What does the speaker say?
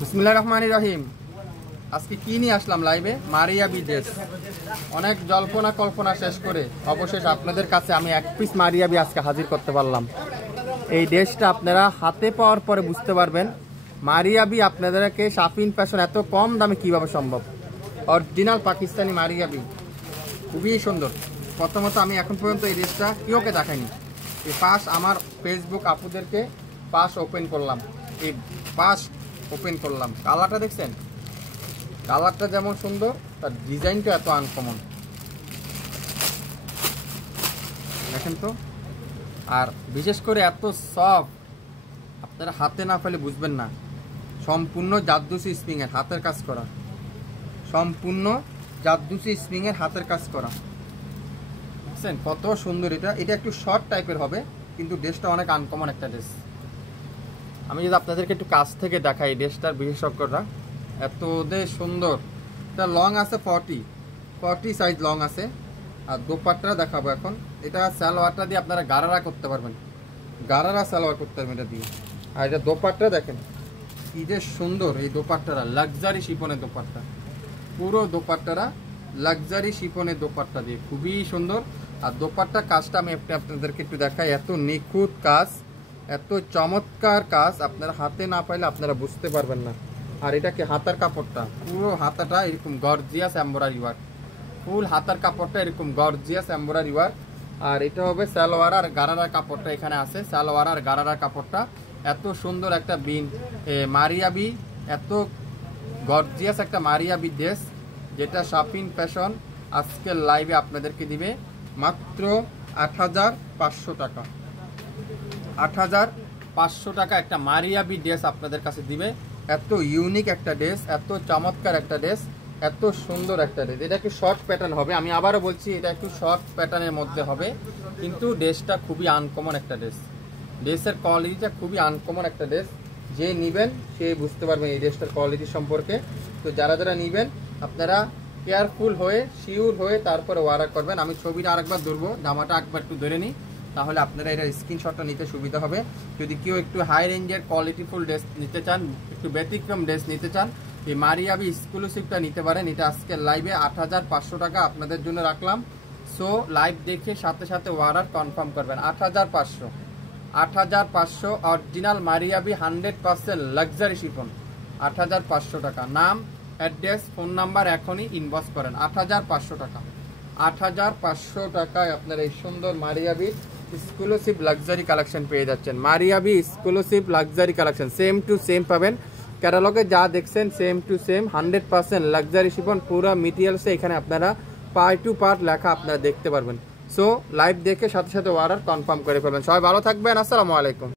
বিসমিল্লাহির রহমানির রহিম। আজকে কি নিয়ে আসলাম লাইভে? Maria B dress. অনেক জল্পনা কল্পনা শেষ করে অবশেষ আপনাদের কাছে আমি এক পিস মারিয়াবি আজকে হাজির করতে পারলাম। এই ড্রেসটা আপনারা হাতে পাওয়ার পরে বুঝতে পারবেন মারিয়াবি আপনাদেরকে শাফিন ফ্যাশন এত কম দামে কিভাবে সম্ভব। অরিজিনাল পাকিস্তানি মারিয়াবি, খুবই সুন্দর। প্রথমত আমি এখন পর্যন্ত এই ড্রেসটা কেউকে দেখাইনি। এই পাশ আমার ফেসবুক আপুদেরকে পাশ ওপেন করলাম, এই পাশ ওপেন করলাম। কালারটা দেখছেন? কালারটা যেমন সুন্দর, তার ডিজাইনটা এত আনকমন, দেখেন তো। আর বিশেষ করে এত সফট, আপনারা হাতে না ফেলে বুঝবেন না। সম্পূর্ণ জাদুসি স্প্রিংয়ের হাতের কাজ করা, সম্পূর্ণ জাদুসি স্প্রিংয়ের হাতের কাজ করা। দেখছেন কত সুন্দর। এটা একটু শর্ট টাইপের হবে, কিন্তু ড্রেসটা অনেক আনকমন একটা ড্রেস। আমি যদি আপনাদেরকে একটু কাছ থেকে দেখাই ড্রেসটার বিশেষজ্ঞরা এত সুন্দর। এটা লং আছে 40 সাইজ লং আছে। আর দোপাট্টা দেখাবো এখন। এটা সালোয়ারটা দিয়ে আপনারা গারারা করতে পারবেন, গারারা সালোয়ার করতে পারবেন এটা দিয়ে। আর এটা দোপাট্টা দেখেন কি যে সুন্দর। এই দোপাট্টারা লাক্সারি শিফনের দোপাট্টা, পুরো দোপাট্টারা লাক্সারি শিফনের দোপাট্টা দিয়ে খুবই সুন্দর। আর দোপাট্টার কাজটা আমি আপনাদেরকে একটু দেখাই। এত নিখুঁত কাজ, এত চমৎকার কাজ, আপনারা হাতে না পাইলে আপনারা বুঝতে পারবেন না। আর এটা কি হাতার কাপড়টা, পুরো হাতাটা এরকম গর্জিয়াস এমব্রয়ডারি ওয়ার্ক, ফুল হাতার কাপড়টা এরকম গর্জিয়াস এমব্রয়ডারি ওয়ার্ক। আর এটা হবে সালোয়ার আর গারারার কাপড়টা এখানে আছে, সালোয়ার আর গারারার কাপড়টা। এত সুন্দর একটা মারিয়াবি, এত গর্জিয়াস একটা মারিয়াবি ড্রেস, যেটা শাফিন ফ্যাশন আজকের লাইভে আপনাদেরকে দিবে মাত্র ৮৫০০ টাকা। ৮৫০০ টাকা একটা মারিয়াবি ড্রেস আপনাদের কাছে দিবে। এত ইউনিক একটা ড্রেস, এত চমৎকার একটা ড্রেস, এত সুন্দর একটা ড্রেস। এটা একটু শর্ট প্যাটার্ন হবে, আমি আবারও বলছি এটা একটু শর্ট প্যাটার্নের মধ্যে হবে, কিন্তু ড্রেসটা খুবই আনকমন একটা ড্রেস। ড্রেসের কোয়ালিটিটা খুবই আনকমন একটা ড্রেস। যে নেবেন সে বুঝতে পারবেন এই ড্রেসটার কোয়ালিটি সম্পর্কে। তো যারা যারা নেবেন আপনারা কেয়ারফুল হয়ে, শিওর হয়ে তারপরে অর্ডার করবেন। আমি ছবিটা আরেকবার ধরবো, জামাটা একবার একটু ধরে নিই, তাহলে আপনারা এটা স্ক্রিনশটটা নিতে সুবিধা হবে। যদি কেউ একটু হাই রেঞ্জের কোয়ালিটিফুল ড্রেস নিতে চান, একটু ব্যতিক্রম ড্রেস নিতে চান, এই মারিয়াবি এক্সক্লুসিভটা নিতে পারেন। এটা আজকে লাইভে ৮৫০০ টাকা আপনাদের জন্য রাখলাম। সো লাইভ দেখে সাথে সাথে অর্ডার কনফার্ম করবেন। ৮৫০০ অরিজিনাল মারিয়াবি 100% লাক্সারি শিফন, ৮৫০০ টাকা। নাম, অ্যাড্রেস, ফোন নাম্বার এখনই ইনবক্স করেন। ৮৫০০ টাকা, ৮৫০০ টাকায় আপনার এই সুন্দর মারিয়াবি এক্সক্লুসিভ লাক্সারি কালেকশন পেয়ে যাচ্ছেন। Maria B exclusive luxury collection same to same পাবেন। ক্যাটালগে যা দেখছেন same to same 100% luxury chiffon. পুরো মেটেরিয়ালসে এখানে আপনারা পার্ট টু পার্ট লেখা আপনারা দেখতে পারবেন। সো লাইভ দেখে সাথে সাথে অর্ডার কনফার্ম করে ফেলবেন। সবাই ভালো থাকবেন, আসসালামু আলাইকুম।